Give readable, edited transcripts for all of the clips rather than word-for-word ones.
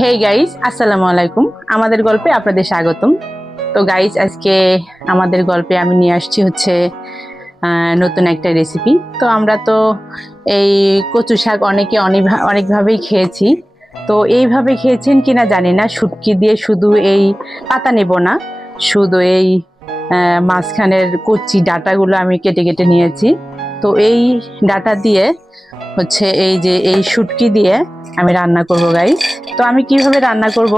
Hey guys, আসসালামু আলাইকুম। আমাদের গল্পে আপনাদের স্বাগতম। তো গাইস, আজকে আমাদের গল্পে আমি নিয়ে আসছি হচ্ছে নতুন একটা রেসিপি। তো আমরা তো এই কচু শাক অনেকে অনেকভাবেই খেয়েছি। তো এইভাবে খেয়েছেন কিনা জানি না, শুটকি দিয়ে শুধু এই পাতা নেব না, শুধু এই মাঝখানের কচি ডাঁটাগুলো আমি কেটে কেটে নিয়েছি। তো এই ডাঁটা দিয়ে হচ্ছে এই শুটকি দিয়ে আমি রান্না করব গাইস। তো আমি কিভাবে রান্না করব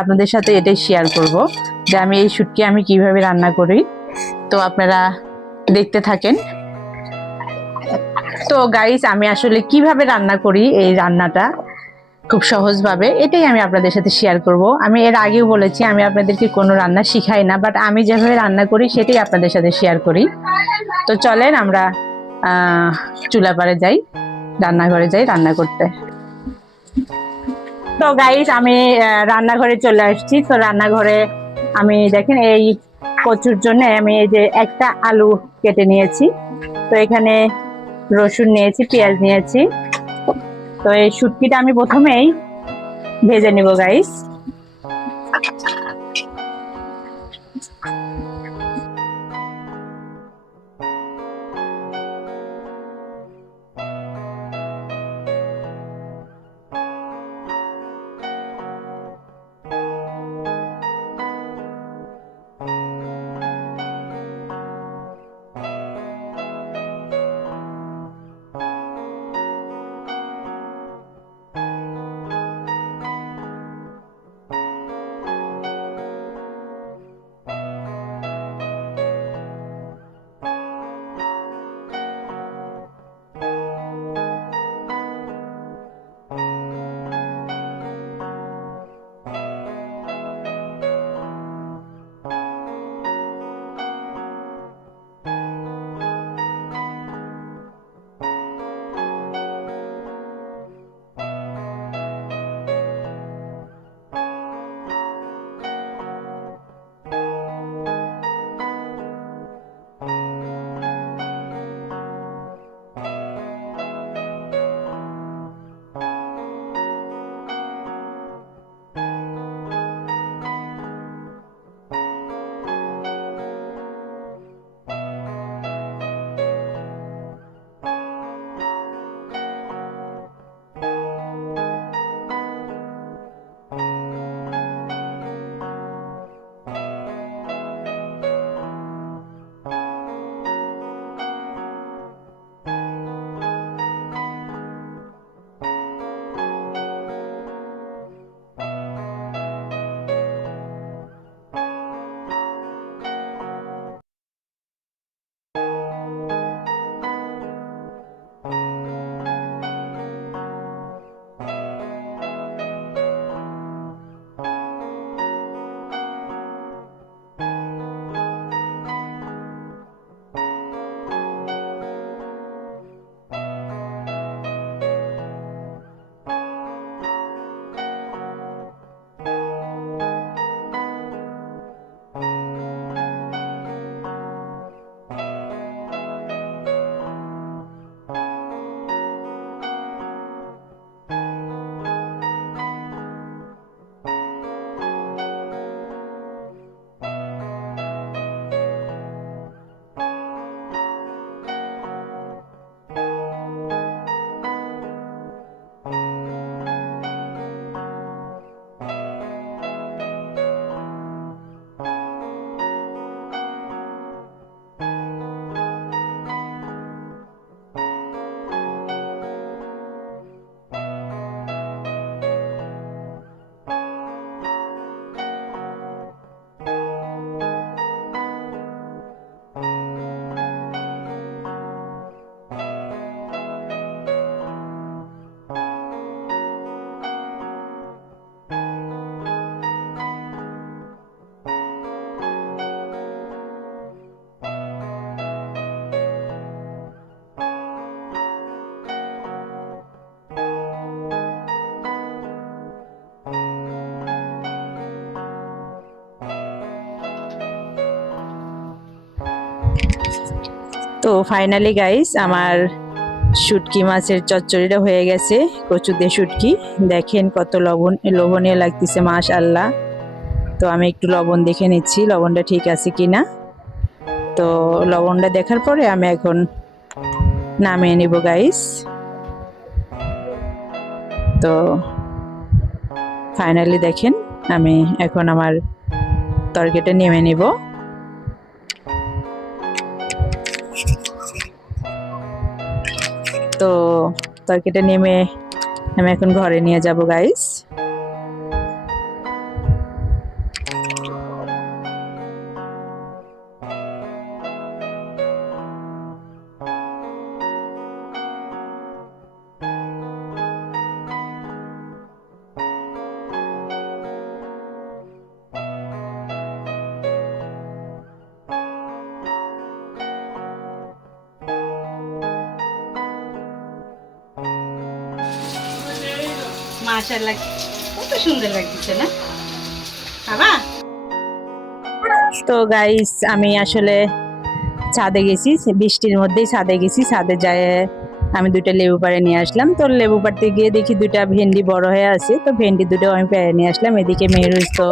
আপনাদের সাথে এটাই শেয়ার করব, যে আমি এই শুটকি আমি কিভাবে রান্না করি। তো আপনারা দেখতে থাকেন। তো গাইস, আমি আসলে কিভাবে রান্না করি এই রান্নাটা খুব সহজভাবে, এটাই আমি আপনাদের সাথে শেয়ার করব। আমি এর আগেও বলেছি আমি আপনাদেরকে কোনো রান্না শিখাই না, বাট আমি যেভাবে রান্না করি সেটাই আপনাদের সাথে শেয়ার করি। তো চলেন আমরা চুলা পাড়ে যাই, রান্নাঘরে যাই রান্না করতে। তো গাইস, আমি রান্নাঘরে চলে আসছি। তো রান্নাঘরে আমি দেখেন এই কচুর জন্য আমি এই যে একটা আলু কেটে নিয়েছি। তো এখানে রসুন নিয়েছি, পেঁয়াজ নিয়েছি। তো এই শুটকিটা আমি প্রথমেই ভেজে নিব গাইস। তো ফাইনালি গাইস, আমার শুটকি মাছের চচ্চড়িটা হয়ে গেছে, কচু দিয়ে শুটকি। দেখেন কত লোভনীয় লাগতেছে, মাশাআল্লাহ। তো আমি একটু লবণ দেখে নিচ্ছি লবণটা ঠিক আছে কিনা। তো লবণটা দেখার পরে আমি এখন নামিয়ে নিব গাইস। তো ফাইনালি দেখেন আমি এখন আমার তরকারিটা নেমে নিব। তো তরকারিটা নেমে আমি এখন ঘরে নিয়ে যাব গাইস। মাশাআল্লাহ, কত সুন্দর লাগছে না বাবা। তো গাইস আমি আসলে ছাদে গেছি, বৃষ্টির মধ্যেই ছাদে গেছি। ছাদে যায় আমি দুইটা লেবু পাড়ে নিয়ে আসলাম। তো লেবু পাড়তে গিয়ে দেখি দুইটা ভেন্ডি বড় হয়ে আছে, তো ভেন্ডি দুটো আমি পেড়ে নিয়ে আসলাম। এদিকে মেহরুজ তো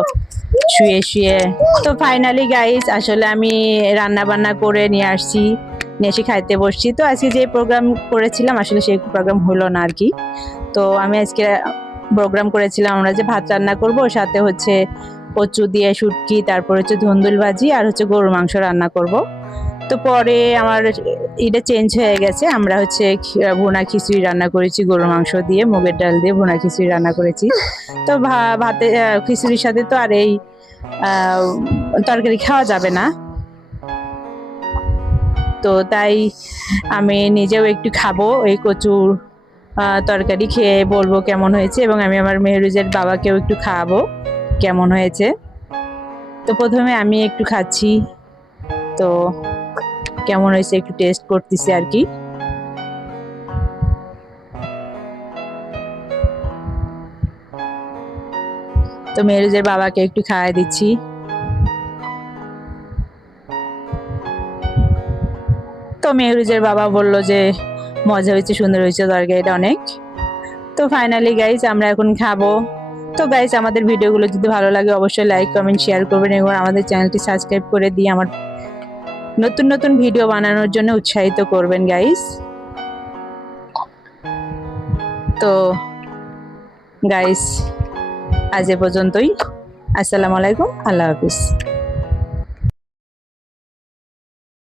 শুয়ে শুয়ে। তো ফাইনালি গাইস আসলে আমি রান্না বান্না করে নিয়ে আসছি, নিয়ে এসে খাইতে বসছি। তো আজকে যে প্রোগ্রাম করেছিলাম আসলে সেই প্রোগ্রাম হলো না আর কি। তো আমি আজকে প্রোগ্রাম করেছিলাম আমরা যে ভাত রান্না করব, সাথে হচ্ছে কচু দিয়ে শুটকি, তারপর হচ্ছে ধুন্দুল ভাজি, আর হচ্ছে গরুর মাংস রান্না করব। তো পরে আমার এটা চেঞ্জ হয়ে গেছে, আমরা হচ্ছে ভুনা খিচুড়ি রান্না করেছি গরুর মাংস দিয়ে, মুগের ডাল দিয়ে ভুনা খিচুড়ি রান্না করেছি। তো ভাতে খিচুড়ির সাথে তো আর এই তরকারি খাওয়া যাবে না। তো তাই আমি নিজেও একটু খাবো এই কচুর তরকারি, খেয়ে বলবো কেমন হয়েছে, এবং আমি আমার মেহরুজের বাবাকেও একটু খাওয়াবো কেমন হয়েছে। তো প্রথমে আমি একটু খাচ্ছি, তো কেমন হয়েছে একটু টেস্ট করতেছি আর কি। তো মেহরুজের বাবাকে একটু খাওয়াই দিচ্ছি। তো মেহরুজের বাবা বলল যে মজা হয়েছে, সুন্দর হয়েছে তরকারিটা অনেক। তো ফাইনালি গাইস আমরা এখন খাবো। তো গাইস আমাদের ভিডিওগুলো যদি ভালো লাগে অবশ্যই লাইক কমেন্ট শেয়ার করবেন, এবং আমাদের চ্যানেলটি সাবস্ক্রাইব করে দিয়ে আমার নতুন নতুন ভিডিও বানানোর জন্য উৎসাহিত করবেন গাইস। তো গাইস আজ এ পর্যন্তই। আসসালামু আলাইকুম, আল্লাহ হাফিজ।